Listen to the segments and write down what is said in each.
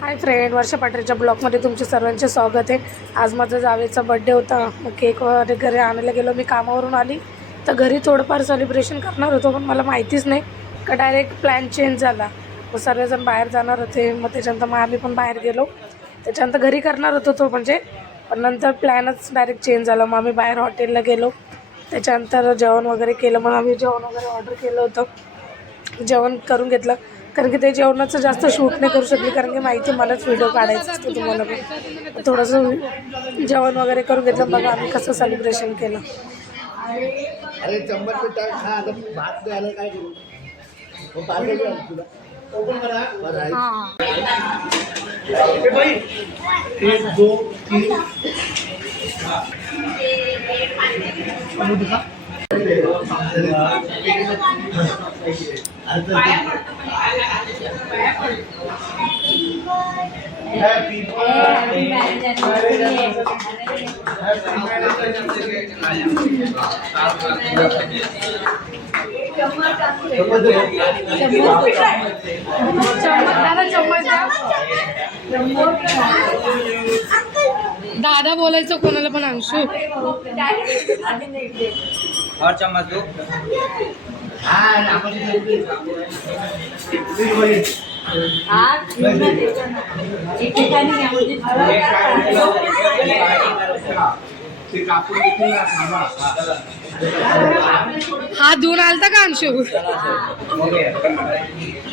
Hi friend, वर्षा पाटरेच्या ब्लॉगमध्ये तुमचे सर्वांचे स्वागत आहे। आज माझा जावेचा बर्थडे होता। मग केक वगैरे घरी आणायला गेलो। मी कामावरून आली तर घरी थोडंफार सेलिब्रेशन करणार होतो, पण मला माहितीच नाही का डायरेक्ट प्लॅन चेंज झाला। मग सर्वजण बाहेर जाणार होते, मग त्याच्यानंतर मग आम्ही पण बाहेर गेलो। त्याच्यानंतर घरी करणार होतो तो म्हणजे, पण नंतर प्लॅनच डायरेक्ट चेंज झाला। मग आम्ही बाहेर हॉटेलला गेलो, त्याच्यानंतर जेवण वगैरे केलं। मग आम्ही जेवण वगैरे ऑर्डर केलं होतं, जेवण करून घेतलं। कारण की ते जेवणाचं जास्त शूट नाही करू शकली, कारण की माहिती मलाच व्हिडिओ काढायचा असतो तुम्हाला पण। थोडंसं जेवण वगैरे करून घेतलं। बघा आम्ही कसं सेलिब्रेशन केलं। अरे चम्मच में टाक खा, आता भात द्यायला काय करू? मग पार्सल करा तुला. ओपन करा. बरं आहे. भाई 1 2 3 Happy दादा बोलायचं कोणाला पण अंशू। और चम्मच दो। हात धुवून आलता का अंशू?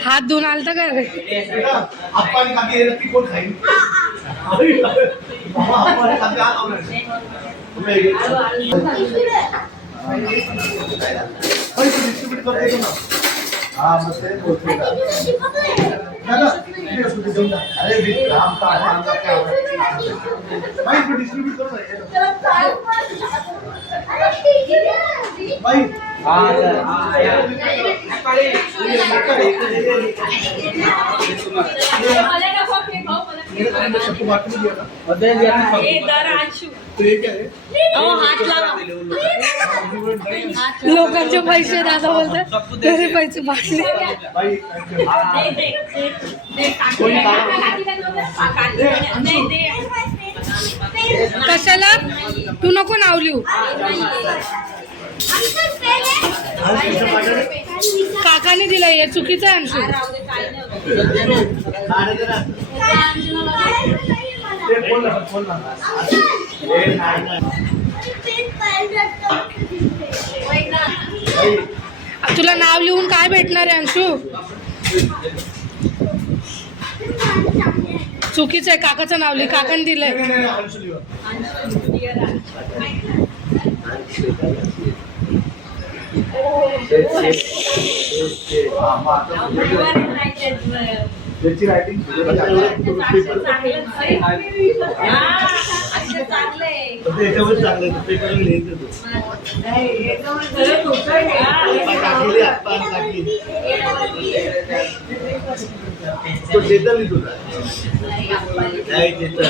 हात धुवून आलता का रे? आपण काकी हे नक्की कोण खाईल? डिस्ट्रीब्यूट करते ना। हाँ मस्त है बोलते हैं ना अरे काम का काम क्या हो रहा है भाई इसको डिस्ट्रीब्यूट करो ना भाई। हाँ सर हाँ यार लोकांचे पैसे दादा बोलतात घरी पैसे मागले। कशाला तू नको नाव लिहू। काकाने दिला, हे चुकीचं आहे अंशू। तुला नाव लिहून काय भेटणार आहे अंशू? चुकीचं आहे, काकाचं नाव लिह, काकाने दिलंय। त्याची रायटिंग त्याच्यावर चांगलं पेपर लिहित तो देता नाही तुला नाही देता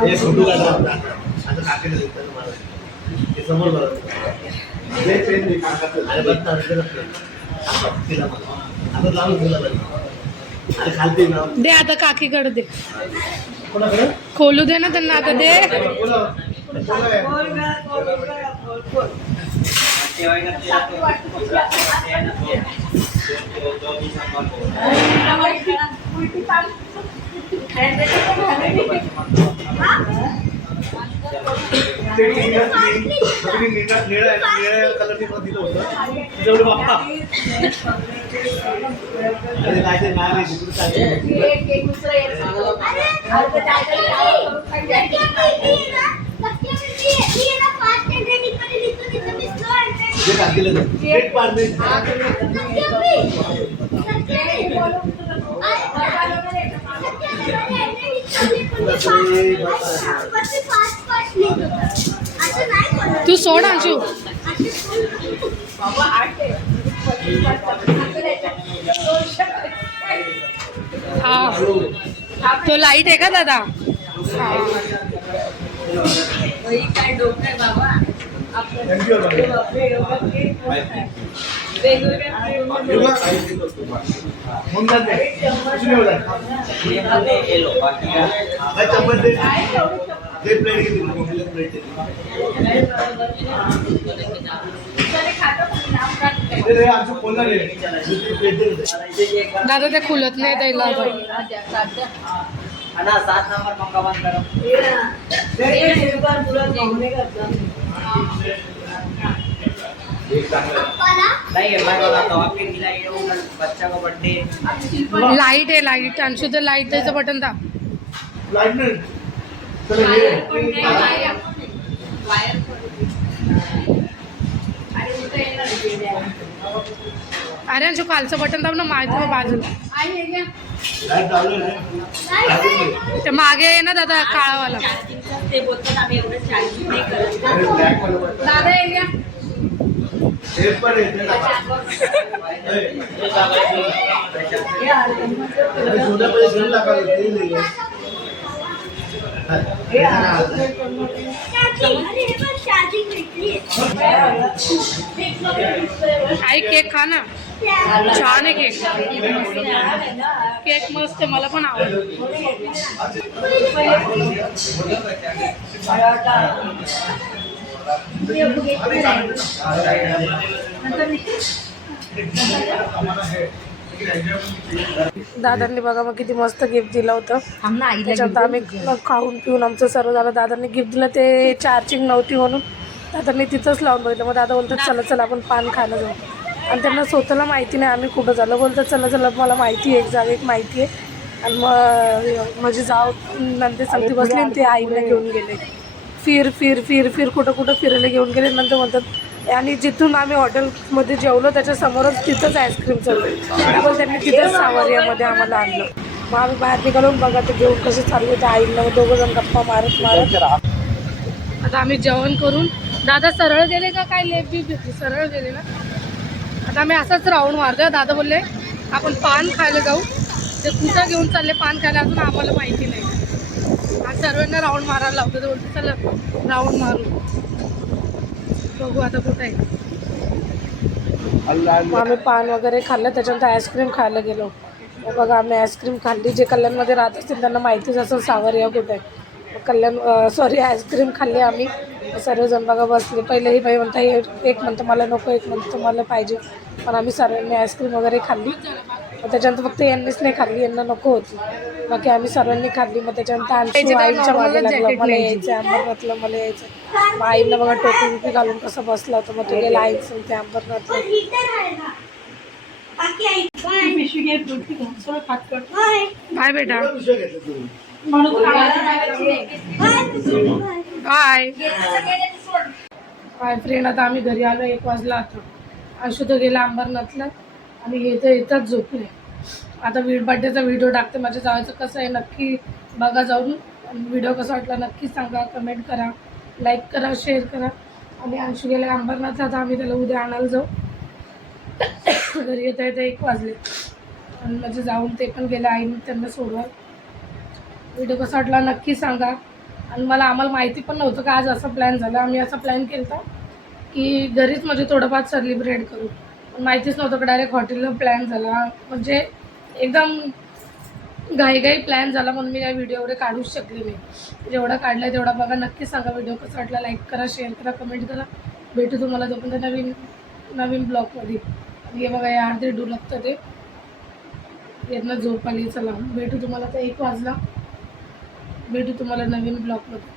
हे फोटो काढा आता काकीला देतात तुम्हाला हे समोर बघा हे पेन दे काकाचं अरे बघ ना तिला आता लावून दिला पाहिजे अरे खालती नाव दे आता काकीकडे दे, कोणाकडे खोलू दे ना त्यांना आता दे। निळ्या कलरची पण दिलं होतं तेवढं बाप्पा अरे काय ते नाही तू सोड अंशू। हाँ तो लाइट है का दादा? काय डोकं आहे बाबा. थँक्यू येलो बाकी का चम्मच दे प्लेट घेतली प्लेट आमचं कोणा रे प्लेट दे दादा ते खुलत नाही त्याला अना 7 नंबर पंखा बंद करो नहीं है मैं बताता हूँ आपके खिलाई है वो बच्चा का बर्थडे लाईट आहे लाईट अंशू तर लाईटचं बटन दाब लाइट में चलो ये अरे अंशू खालचं बटन दाब ना मागे बाजूला लाइट डालो ना ते मागे आहे ना दादा काळावाला ते बोलतात आम्ही एवढं चार्जिंग नाही करत ब्लैक वाला बटन दादा एरिया एक पर है अरे सोना पे घर लगा दे नहीं है चार्जिंग भेटली आई केक खा ना छान आहे केक केक मस्त आहे मला पण आवडतो दादांनी बघा मग किती मस्त गिफ्ट दिलं होतं त्याच्यात आम्ही खाऊन पिऊन आमचं सर्व झालं दादांनी गिफ्ट दिलं ते चार्जिंग नव्हती म्हणून दादांनी तिथंच लावून बघितलं मग दादा बोलतात चला चला आपण पान खायला जाऊ आणि त्यांना स्वतःला माहिती नाही आम्ही कुठं झालं बोलतात चला चला मला माहिती आहे एक जागेत माहिती आहे आणि मग माझी जाव नंतर सांगती बसली आणि ते आईला घेऊन गेले फिर फिर फिर फिर कुठं कुठं फिरायला घेऊन गेले नंतर म्हणतात आणि जिथून आम्ही हॉटेलमध्ये जेवलो त्याच्या समोरच तिथंच आईस्क्रीम चालू त्यामुळे त्यांनी तिथंच सावरियामध्ये आम्हाला आणलं मग आम्ही बाहेर निघालून बघा ते घेऊन कसे चालू होते आईला दोघं जण गप्पा मारत मारत आता आम्ही जेवण करून दादा सरळ गेले का काय लेप बी घेतली सरळ गेले ना आता आम्ही असाच राऊंड मारतोय दादा बोलले आपण पान खायला जाऊ ते कुठं घेऊन चालले पान खायला अजून आम्हाला माहिती नाही आज सर्वांना राऊंड मारायला लावतो ते बोलतो चला राऊंड मारू बघू आता कुठं आहे मग आम्ही पान वगैरे खाल्लं त्याच्यानंतर आईस्क्रीम खायला गेलो मग बघा आम्ही आईस्क्रीम खाल्ली जे कल्याणमध्ये राहत असतील त्यांना माहितीच असेल सावरिया कुठे आहे मग कल्याण सॉरी आईस्क्रीम खाल्ली आम्ही सर्वजण बघा बसले पहिले ही बाई म्हणता एक म्हणतं मला नको एक म्हणतं मला पाहिजे पण आम्ही सर्वांनी आईस्क्रीम वगैरे खाल्ली मग त्याच्यानंतर फक्त यांनीच नाही खाल्ली यांना नको होती बाकी आम्ही सर्वांनी खाल्ली मग त्याच्यानंतर आणखी आईच्या मागे लागलं मला यायचं अंबरनाथला मला यायचं मग आईला बघा टोपी बिपी घालून कसं बसला होतं मग तो गेला आईचं ते अंबरनाथला बाय बेटा विषय घेतला तुम्ही बाय बाय फ्रेंड आता आम्ही घरी आलो 1 वाजला आता अंशू तो गेला अंबरनाथला आणि येतात झोपले आता बर्थडेचा व्हिडिओ टाकते माझ्या जायचं कसं आहे नक्की बघा जाऊन व्हिडिओ कसा वाटला नक्की सांगा कमेंट करा लाईक करा शेअर करा आणि अंशू गेला अंबरनाथला आता आम्ही त्याला उद्या आणायला जाऊ घरी येता 1 वाजले आणि माझे जाऊन ते पण गेले आईने त्यांना सोडवा व्हिडिओ कसा वाटला नक्की सांगा आणि आम्हाला माहिती पण नव्हतं का आज असा प्लॅन झाला आम्ही असा प्लॅन केला होता की घरीच म्हणजे थोडंफार सेलिब्रेट करू पण माहितीच नव्हतं की डायरेक्ट हॉटेलला प्लॅन झाला म्हणजे एकदम घाईघाई प्लॅन झाला म्हणून मी काय व्हिडिओ एवढे काढूच शकले नाही जेवढा काढला तेवढा बघा नक्की सांगा व्हिडिओ कसा वाटला लाईक करा शेअर करा कमेंट करा भेटू तुम्हाला तोपर्यंत नवीन ब्लॉगमध्ये आणि हे बघा या अर्धे डुलकतं ते यांना झोप आली चला भेटू तुम्हाला तर 1 वाजला भेटू तुम्हाला नवीन ब्लॉगमध्ये